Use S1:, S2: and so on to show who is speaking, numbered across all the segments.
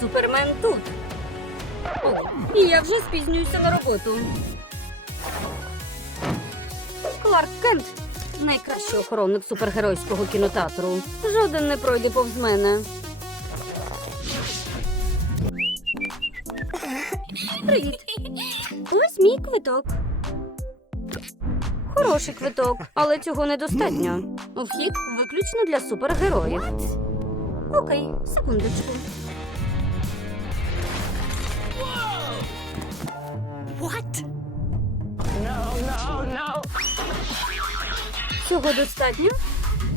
S1: Супермен тут. І я вже спізнююся на роботу. Кларк Кент найкращий охоронник супергеройського кінотеатру. Жоден не пройде повз мене. Привіт. Ось мій квиток. Хороший квиток, але цього недостатньо. Вхід виключно для супергероїв. Окей, секундочку. Цього достатньо?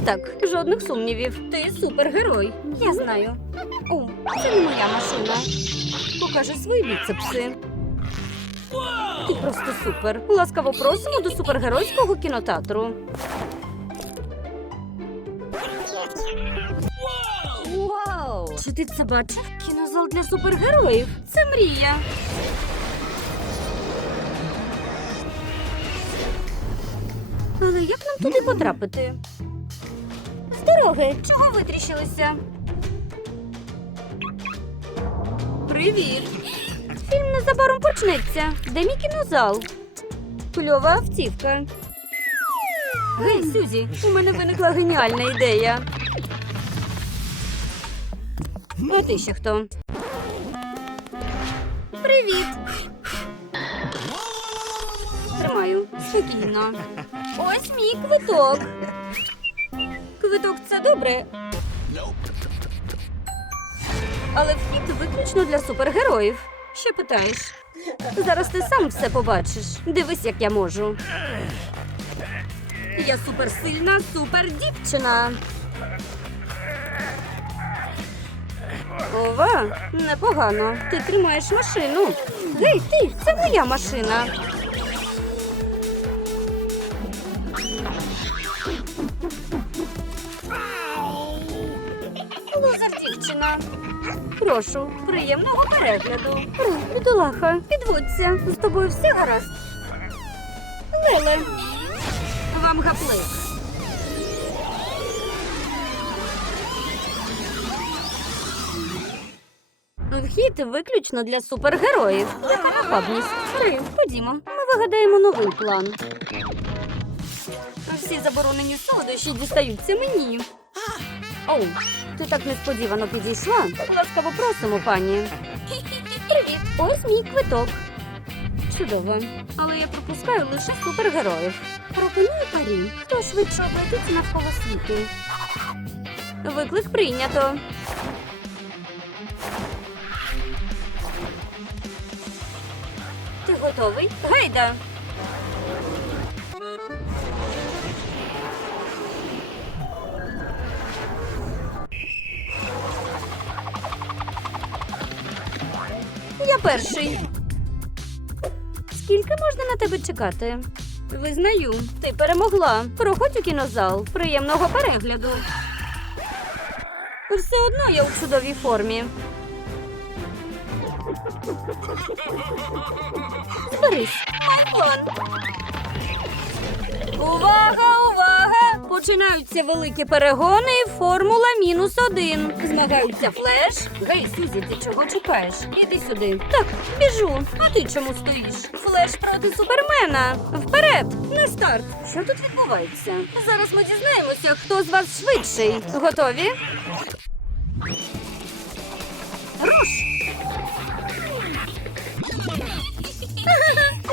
S1: Так, жодних сумнівів. Ти супергерой. Я знаю. О, це не моя машина. Покажи свої біцепси. Ти просто супер. Ласкаво просимо до супергеройського кінотеатру. Вау! Чи ти це бачив? Кінозал для супергероїв. Це мрія. Але як нам туди потрапити? З дороги. Чого витріщилися? Привіт. Фільм незабаром почнеться. Де мій кінозал? Кльова автівка. Гей, Сюзі, у мене виникла геніальна ідея. А ти ще хто? Спокійно. Ось мій квиток. Квиток це добре. Але вхід виключно для супергероїв. Що питаєш? Зараз ти сам все побачиш. Дивись, як я можу. Я суперсильна супердівчина. Ова, непогано. Ти тримаєш машину. Гей, ти, це моя машина. Прошу, приємного перегляду. Бідолаха, підводься. З тобою все гаразд. Леле. Вам гаплик. Вхід виключно для супергероїв. Яка нахабність. Ри, ходімо. Ми вигадаємо новий план. Всі заборонені солодощі дістаються мені. Оу, ти так несподівано підійшла. Ласкаво просимо, пані. Привіт, ось мій квиток. Чудово. Але я пропускаю лише супергероїв. Пропоную парі. Хто швидше облетить навколо світу? Виклик прийнято. Ти готовий? Гайда! Перший. Скільки можна на тебе чекати? Визнаю, ти перемогла. Проходь у кінозал. Приємного перегляду. Все одно я у чудовій формі. Зберись. Увага, увага! Починаються великі перегони. Формула мінус один. Змагаються флеш. Гей, Сузі, ти чого чекаєш? Іди сюди. Так, біжу. А ти чому стоїш? Флеш проти супермена. Вперед! На старт. Що тут відбувається? Зараз ми дізнаємося, хто з вас швидший. Готові? Руш!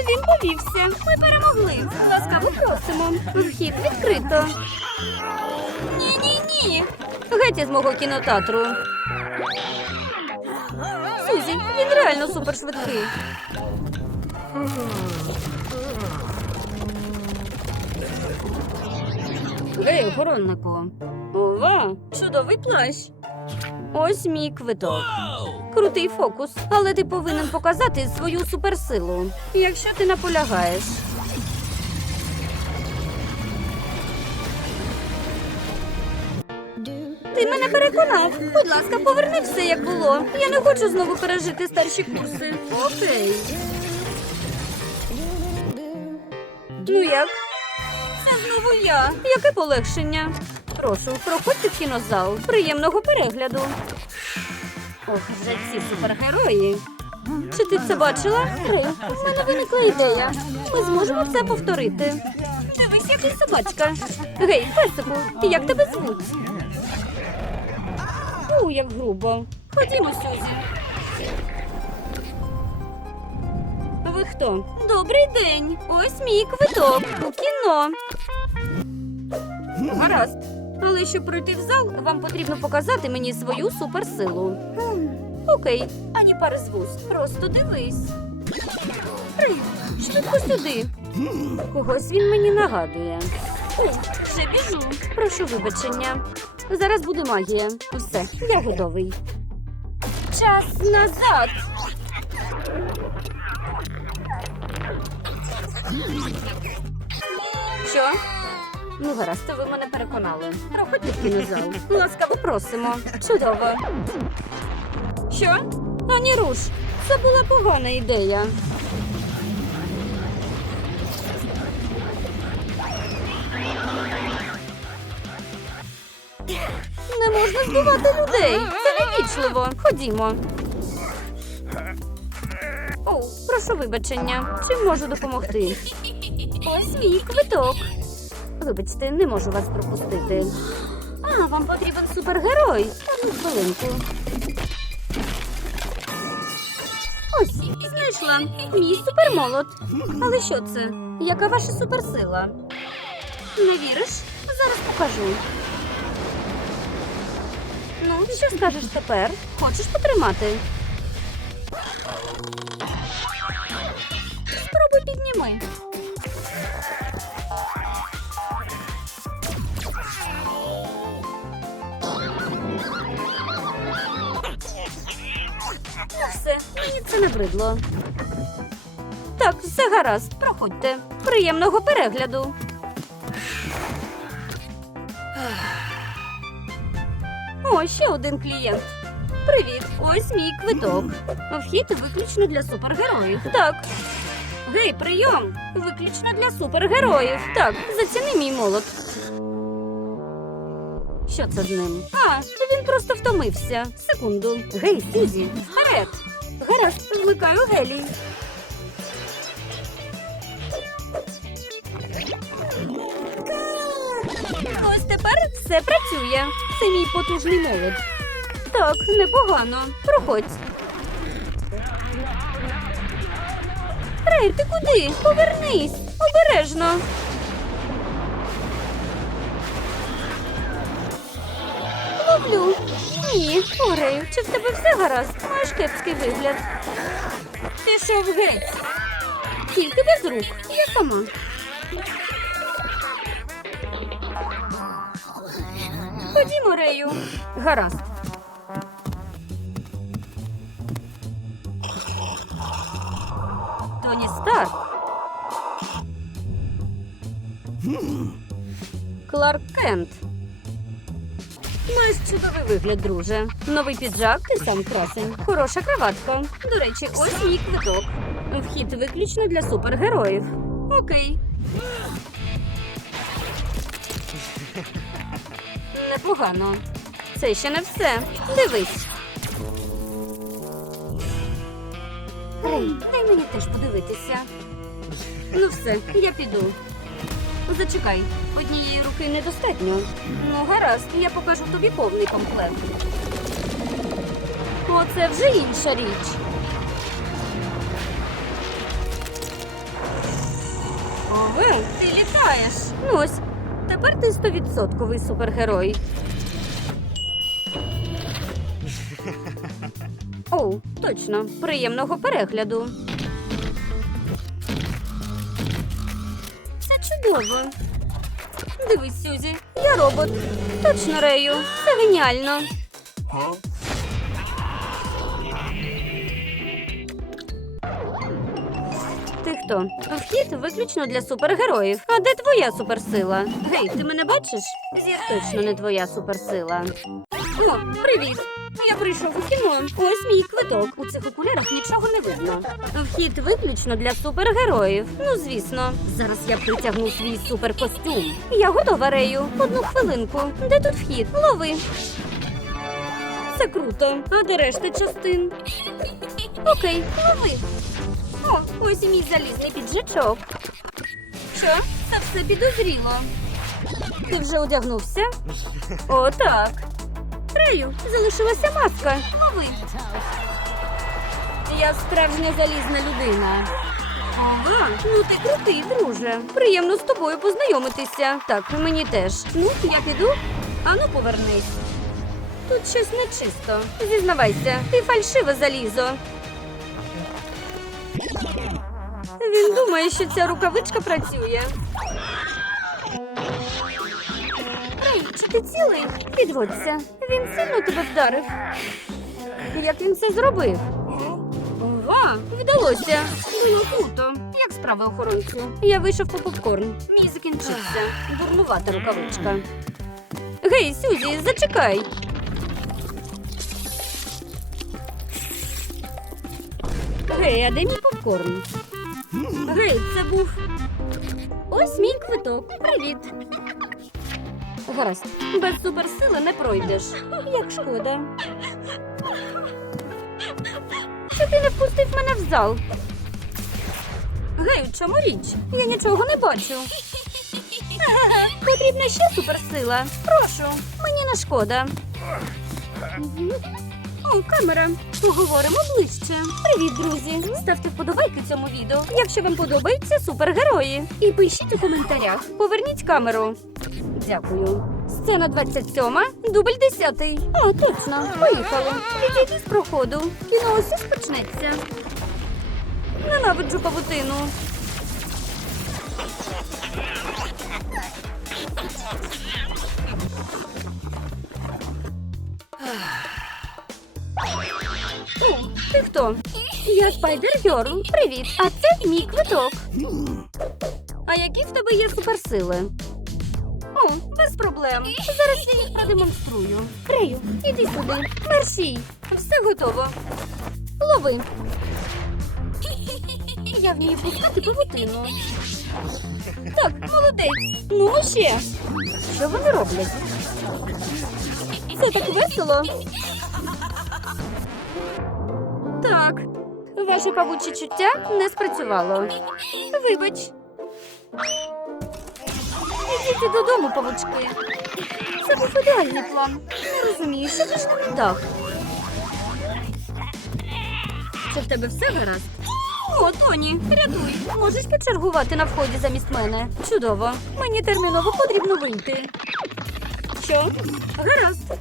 S1: Він повівся. Ми перемогли. Ласкаво просимо. Вхід відкрито. Ні. Геть із мого кінотеатру. Сузі, він реально супершвидкий. Ей, охороннику. Ова, чудовий плащ. Ось мій квиток. Крутий фокус, але ти повинен показати свою суперсилу, якщо ти наполягаєш. Ти мене переконав. Будь ласка, поверни все, як було. Я не хочу знову пережити старші курси. Окей. Ну як? Це знову я. Яке полегшення? Прошу, проходьте в кінозал. Приємного перегляду. Ох, вже всі супергерої. Чи ти це бачила? Рей, в мене виникла ідея. Ми зможемо це повторити. Дивись, який собачка. Гей, песику, як тебе звуть? У, як грубо. Ходімо, Сюзі. Ви хто? Добрий день. Ось мій квиток у кіно. Гаразд. Але щоб пройти в зал, вам потрібно показати мені свою суперсилу. Окей, ані пари з вуз. Просто дивись. Привіт, швидко сюди. Когось він мені нагадує. О, вже біжу. Прошу вибачення. Зараз буде магія. Все, я готовий. Час назад. Що? Ну, гаразд, то ви мене переконали. Проходьте в кінозал. Ласкаво просимо. Чудово. Що? Ані руш. Це була погана ідея. Не можна збивати людей. Це невічливо. Ходімо. О, прошу вибачення. Чим можу допомогти? Ось мій квиток. Вибачте, не можу вас пропустити. А, вам потрібен супергерой. Одну хвилинку. Ось, знайшла. Мій супермолот. Але що це? Яка ваша суперсила? Не віриш? Зараз покажу. Ну, що скажеш тепер? Хочеш потримати? Спробуй підніми. Ну все, мені це набридло. Так, все гаразд, проходьте. Приємного перегляду. О, ще один клієнт. Привіт, ось мій квиток. Вхід виключно для супергероїв. Так. Гей, прийом! Виключно для супергероїв. Так, заціни мій молот. Що це з ним? А, він просто втомився. Секунду. Гей, Сюзі, вперед! Гаразд, викликаю Гелій. Все працює. Це мій потужний молот. Так, непогано. Проходь. Рей, ти куди? Повернись. Обережно. Ловлю. Ні, О, Рею, чи в тебе все гаразд? Маєш кепський вигляд. Пішов геть. Тільки без рук. Я сама. Ходімо, Рею. Гаразд. Тоні Старк. Кларк Кент. Маєш чудовий вигляд, друже. Новий піджак, ти сам красень. Хороша краватка. До речі, ось мій квиток. Вхід виключно для супергероїв. Окей. Непогано. Це ще не все. Дивись. Рей, дай мені теж подивитися. Ну все, я піду. Зачекай, однієї руки недостатньо. Ну, гаразд, я покажу тобі повний комплект. Оце вже інша річ. Ого, ти літаєш. Ну ось, тепер ти стовідсотковий супергерой. Оу, точно, приємного перегляду. Це чудово. Дивись, Сюзі, я робот. Точно, Рею. Це геніально. Ти? Вхід виключно для супергероїв. А де твоя суперсила? Гей, ти мене бачиш? Точно не твоя суперсила. О, привіт! Я прийшов у кіно. Ось мій квиток. У цих окулярах нічого не видно. Вхід виключно для супергероїв. Ну, звісно. Зараз я притягну свій суперкостюм. Я готова, Рею. Одну хвилинку. Де тут вхід? Лови. Це круто. А де решта частин? Окей, лови. О, ось і мій залізний піджачок. Що? Це все підозріло. Ти вже одягнувся? О, так. Рею, залишилася маска. Лови. Я справжня залізна людина. Ага, ну ти крутий, друже. Приємно з тобою познайомитися. Так, мені теж. Ну, я піду. Ану, повернись. Тут щось нечисто. Зізнавайся, ти фальшиве залізо. Він думає, що ця рукавичка працює. Ей, чи ти цілий? Підводься. Він сильно тебе вдарив. Як він це зробив? Ага, вдалося. Було круто. Як справи охоронцю? Я вийшов по попкорн. Мій закінчився. Дурнувата рукавичка. Гей, Сюзі, зачекай. Гей, а де мій попкорн? Гей, це був. Ось мій квиток. Привіт. Гаразд, без суперсили не пройдеш. Як шкода. Що ти не впустив мене в зал? Гей, чому річ? Я нічого не бачу. Потрібна ще суперсила. Прошу, мені не шкода. О, камера. Поговоримо ближче. Привіт, друзі! Ставте вподобайки цьому відео, якщо вам подобаються супергерої. І пишіть у коментарях. Поверніть камеру. Дякую. Сцена 27, дубль 10. О, точно. Поїхали. Відійди з проходу. Кіно ось ось почнеться. Ненавиджу павутину. О, ти хто? Я Спайдер Герл. Привіт. А це мій квиток. А які в тебе є суперсили? О, без проблем. Зараз я їх продемонструю. Крею, іди сюди. Мерсій. Все готово. Лови. Я вмію пускати павутину. Так, молодець. Ну ще. Що вони роблять? Це так весело. Так, ваше павуче чуття не спрацювало. Вибач. Ідіть додому, павучки. Це був ідеальний план. Розумію, що пішло не так. Це в тебе все гаразд? О, Тоні, рятуй. Можеш почергувати на вході замість мене. Чудово. Мені терміново потрібно вийти. Що? Гаразд.